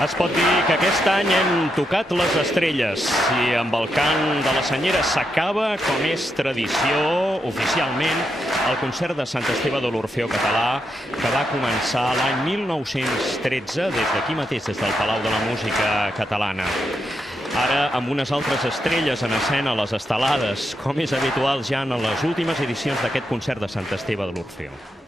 Es pot dir que aquest any hem tocat les estrelles i amb el cant de la Senyera s'acaba, com és tradició, oficialment, el concert de Sant Esteve de l'Orfeó Català, que va començar l'any 1913 des d'aquí mateix, des del Palau de la Música Catalana. Ara, amb unes altres estrelles en escena, les estelades, com és habitual ja en les últimes edicions d'aquest concert de Sant Esteve de l'Orfeó.